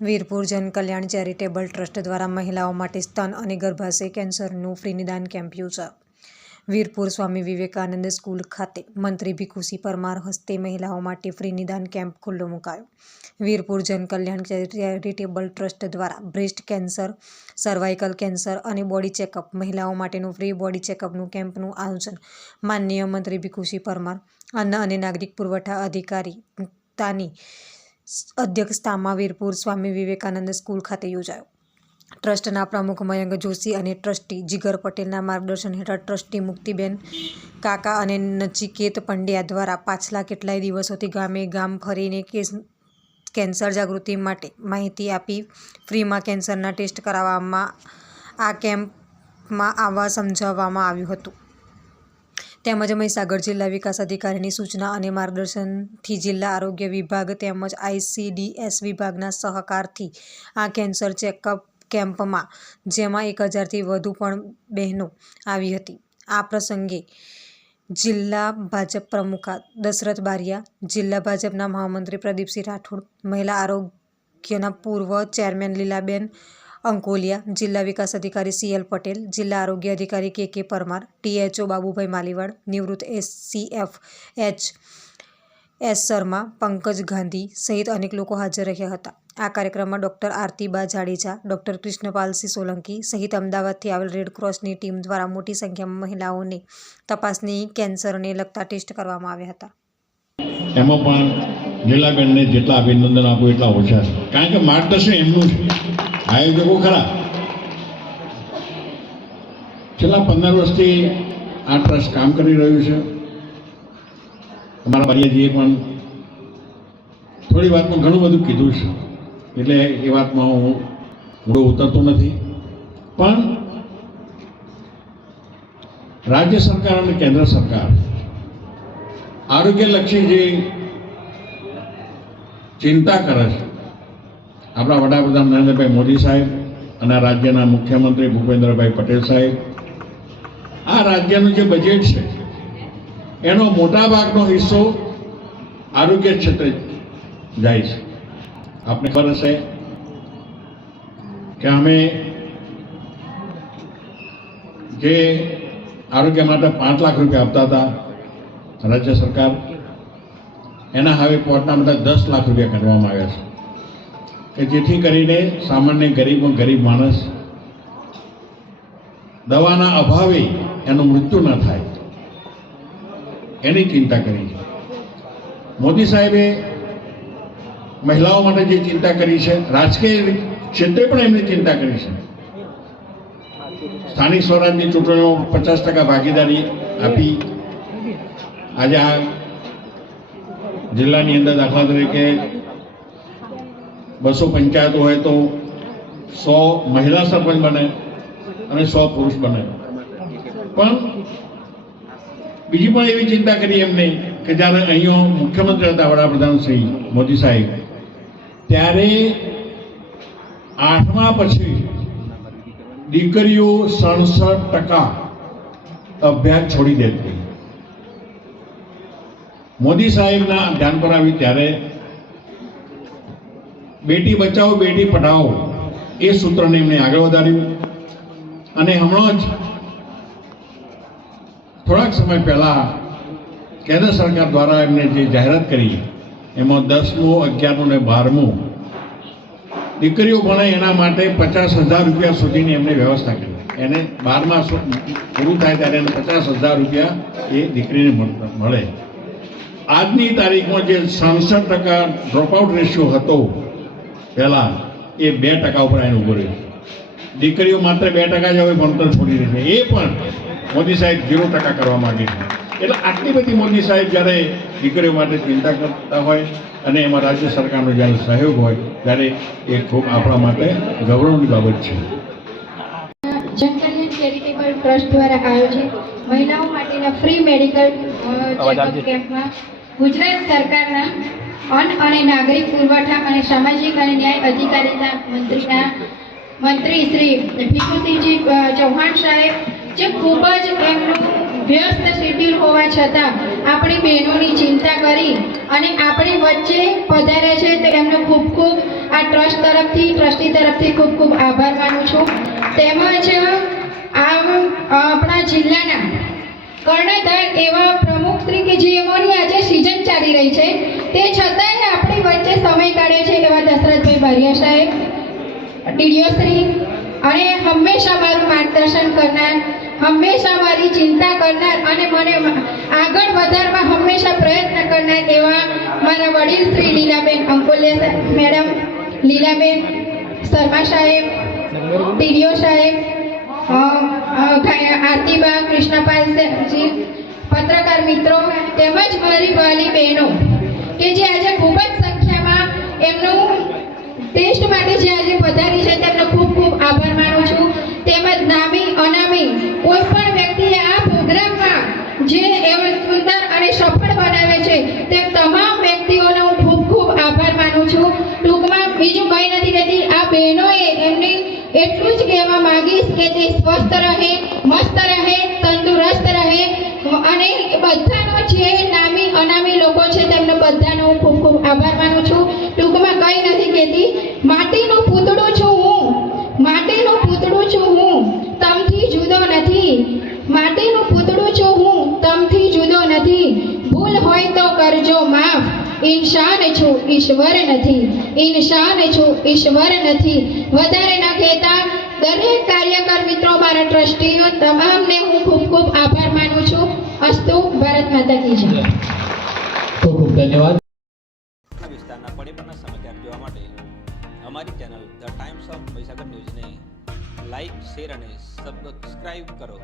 Virpur Jan Kalyan charitable trust દ્વારા મહિલાઓ માટે સ્તન અને ગર્ભાશય કેન્સરનું ફ્રી નિદાન કેમ્પ યોજા વીરપુર સ્વામી વિવેકાનંદ સ્કૂલ ખાતે મંત્રી ભીખુસી પરમાર હસ્તે મહિલાઓ માટે ફ્રી નિદાન કેમ્પ ખુલ્લો મુકાયો. વીરપુર જન કલ્યાણ ચેરિટેબલ ટ્રસ્ટ દ્વારા બ્રેસ્ટ કેન્સર, સર્વાઇકલ કેન્સર અને બોડી ચેકઅપ મહિલાઓ માટેનું ફ્રી બોડી ચેકઅપનું કેમ્પનું આયોજન માનનીય મંત્રી ભીખુસી પરમાર, અન્ન અને નાગરિક પુરવઠા અધિકારી તાની અધ્યક્ષતામાં વીરપુર સ્વામી વિવેકાનંદ સ્કૂલ ખાતે યોજાયો. ટ્રસ્ટના પ્રમુખ મયંક જોશી અને ટ્રસ્ટી જીગર પટેલના માર્ગદર્શન હેઠળ ટ્રસ્ટી મુક્તિબેન કાકા અને નચિકેત પંડ્યા દ્વારા પાછલા કેટલાય દિવસોથી ગામે ગામ ફરીને કેસ, કેન્સર જાગૃતિ માટે માહિતી આપી ફ્રીમાં કેન્સરના ટેસ્ટ કરાવવામાં, આ કેમ્પમાં આવવા સમજાવવામાં આવ્યું હતું. તેમજ મહીસાગર જિલ્લા વિકાસ અધિકારીની સૂચના અને માર્ગદર્શનથી જિલ્લા આરોગ્ય વિભાગ તેમજ આઈસીડીએસ વિભાગના સહકારથી આ કેન્સર ચેકઅપ કેમ્પમાં, જેમાં એક હજારથી વધુ પણ બહેનો આવી હતી. આ પ્રસંગે જિલ્લા ભાજપ પ્રમુખા દશરથ બારિયા, જિલ્લા ભાજપના મહામંત્રી પ્રદીપસિંહ રાઠોડ, મહિલા આરોગ્યના પૂર્વ ચેરમેન લીલાબેન અંકોલિયા જિલ્લા વિકાસ અધિકારી સીએલ પટેલ, જિલ્લા આરોગ્ય અધિકારી કે કે પરમાર, ટીએચઓ બાબુભાઈ માલીવાડ, નિવૃત્ત SCF H S Sharma, Pankaj Gandhi સહિત અનેક લોકો હાજર રહ્યા હતા. આ કાર્યક્રમમાં ડૉક્ટર આરતીબા જાડેજા, ડૉક્ટર કૃષ્ણપાલસિંહ સોલંકી સહિત અમદાવાદથી આવેલ રેડક્રોસની ટીમ દ્વારા મોટી સંખ્યામાં મહિલાઓને તપાસની કેન્સરને લગતા ટેસ્ટ કરવામાં આવ્યા હતા. એમાં પણ જેટલા અભિનંદન આપું એટલા ઓછા છે. કારણ કે માર્ગદર્શન એમનું છે આયોજકો ખરા. છેલ્લા પંદર વર્ષથી આ ટ્રસ્ટ કામ કરી રહ્યું છે. અમારા બારિયાજીએ પણ થોડી વાતમાં ઘણું બધું કીધું છે. એટલે એ વાતમાં હું ઊંડો ઉતરતો નથી. પણ રાજ્ય સરકાર અને કેન્દ્ર સરકાર આરોગ્યલક્ષી જે ચિંતા કરે છે આપણા વડાપ્રધાન નરેન્દ્રભાઈ મોદી સાહેબ અને રાજ્યના મુખ્યમંત્રી ભૂપેન્દ્રભાઈ પટેલ સાહેબ, આ રાજ્યનું જે બજેટ છે, એનો મોટા ભાગનો હિસ્સો આરોગ્ય ક્ષેત્રે જાય છે. આપને ખબર હશે કે અમે જે આરોગ્ય માટે પાંચ લાખ રૂપિયા આપતા હતા રાજ્ય સરકાર, એના હવે પોર્ટના માટે દસ લાખ રૂપિયા કરવામાં આવ્યા છે. કે જેથી કરીને સામાન્ય ગરીબમાં ગરીબ માણસ દવાના અભાવે એનું મૃત્યુ ન થાય. એની ચિંતા કરી છે. મોદી સાહેબે મહિલાઓ માટે જે ચિંતા કરી છે, રાજકીય ક્ષેત્રે પણ એમની ચિંતા કરી છે. સ્થાનિક સ્વરાજની ચૂંટણીઓ પચાસ ટકા ભાગીદારી આપી. આજે આ જિલ્લાની અંદર દાખલા તરીકે બસો પંચાયતો હોય તો સો મહિલા સરપંચ બને અને સો પુરુષ બને. પણ બીજી પણ એવી ચિંતા કરી એમને કે જ્યારે અહીંયા મુખ્યમંત્રી હતા વડાપ્રધાન શ્રી મોદી સાહેબ, ત્યારે આઠમા પછી દીકરીઓ સડસઠ ટકા અભ્યાસ છોડી દેતી. મોદી સાહેબના ધ્યાન પર આવી ત્યારે બેટી બચાવો, બેટી પઢાઓ એ સૂત્રને એમણે આગળ વધાર્યું. અને હમણાં જ થોડાક સમય પહેલા કેન્દ્ર સરકાર દ્વારા એમને જે જાહેરાત કરી, એમાં દસમું, અગિયારમું ને બારમું દીકરીઓ ભણે એના માટે પચાસ હજાર રૂપિયા સુધીની એમને વ્યવસ્થા કરી. એને બારમા પૂરું થાય ત્યારે એને પચાસ હજાર રૂપિયા એ દીકરીને મળે આજની તારીખમાં જે સાડસઠ ટકા ડ્રોપઆઉટ રેશિયો હતો પહેલા એ બે ટકા ઉપર આવીને ઊભો રહ્યો. દીકરીઓ માત્ર બે ટકા જ હવે ભણતર છોડી રહી છે. એ પણ મોદી સાહેબ ઝીરો ટકા કરવા માગે છે. એટલે આટલી બધી મોદી સાહેબ જ્યારે દીકરીઓ માટે ચિંતા કરતા હોય અને એમાં રાજ્ય સરકારનો જ્યારે સહયોગ હોય ત્યારે એ ખૂબ આપણા માટે ગૌરવની બાબત છે. જનકલ્યાણ ચેરિટેબલ ટ્રસ્ટ દ્વારા આયોજિત મહિલાઓ માટેના ફ્રી મેડિકલ ચેકઅપ કેમ્પમાં ગુજરાત સરકારના અન્ન અને નાગરિક પુરવઠા અને સામાજિક અને ન્યાય અધિકારીના મંત્રીના મંત્રી શ્રી ભીખુસિંહજી ચૌહાણ સાહેબ, જે ખૂબ જ એમનું વ્યસ્ત શેડ્યુલ હોવા છતાં આપણી બહેનોની ચિંતા કરી અને આપણી વચ્ચે પધારે છે તો એમનો ખૂબ ખૂબ આ ટ્રસ્ટ તરફથી, ટ્રસ્ટી તરફથી ખૂબ ખૂબ આભાર માનું છું. તેમજ આ આપણા જિલ્લાના કર્ણધાર એવા પ્રમુખ શ્રી કે જે એમોની આજે સિઝન ચાલી રહી છે. તે છતાંય આપણી વચ્ચે સમય કાઢ્યો છે એવા દશરથભાઈ બારિયા સાહેબ ડીડીઓશ્રી અને હંમેશા મારું માર્ગદર્શન કરનાર, હંમેશા મારી ચિંતા કરનાર અને મને આગળ વધારવા હંમેશા પ્રયત્ન કરનાર એવા મારા વડીલ શ્રી લીલાબેન અંકોલિયા મેડમ, લીલાબેન શર્મા સાહેબ, ટીડીઓ સાહેબ આરતીબા કૃષ્ણપાલજી પત્રકાર મિત્રો, તેમજ મારી વાલી બહેનો, કે જે આજે ખૂબ જ સંખ્યામાં એમનું ટેસ્ટ માટે જે આજે પધારી છે, તેમનો ખૂબ ખૂબ આભાર માનું છું. તેમજ નામી, અનામી, કોઈ પણ વ્યક્તિએ આ પ્રોગ્રામમાં જે એવો સુંદર અને સફળ બનાવે છે તે તમામ વ્યક્તિઓનો હું ખૂબ ખૂબ આભાર માનું છું. ટૂંકમાં બીજું કંઈ નથી કહેતી આ બહેનોએ એમને એટલું જ કહેવા માંગીશ કે તે સ્વસ્થ રહે, મસ્ત રહે તંદુરસ્ત રહે અને બધાનો જે નામી, અનામી લોકો છે, તેમનો બધાનો હું ખૂબ ખૂબ આભાર માનું છું. ટૂંકમાં કંઈ નથી કહેતી. માટીનું પૂતળું છું હું. માટીનું પૂતળું છું હું. તમથી જુદો નથી. માટીનું પૂતળું છું હું. તમથી જુદો નથી. ભૂલ હોય તો કરજો માફ. ઇન્સાન છું, ઈશ્વર નથી. ઇન્સાન છું, ઈશ્વર નથી. વધારે ન કહેતા. દરેક કાર્યકર મિત્રો, મારા ટ્રસ્ટીઓ, તમામને હું ખૂબ ખૂબ આભાર માનું છું. અસ્તુ માતા કી જય ખૂબ ખૂબ ધન્યવાદ. વિસ્તારના પડેપણના સમાચાર જોવા માટે અમારી channel the Times of Mahisagar ન્યૂઝને લાઇક શેર અને સબસ્ક્રાઇબ કરો.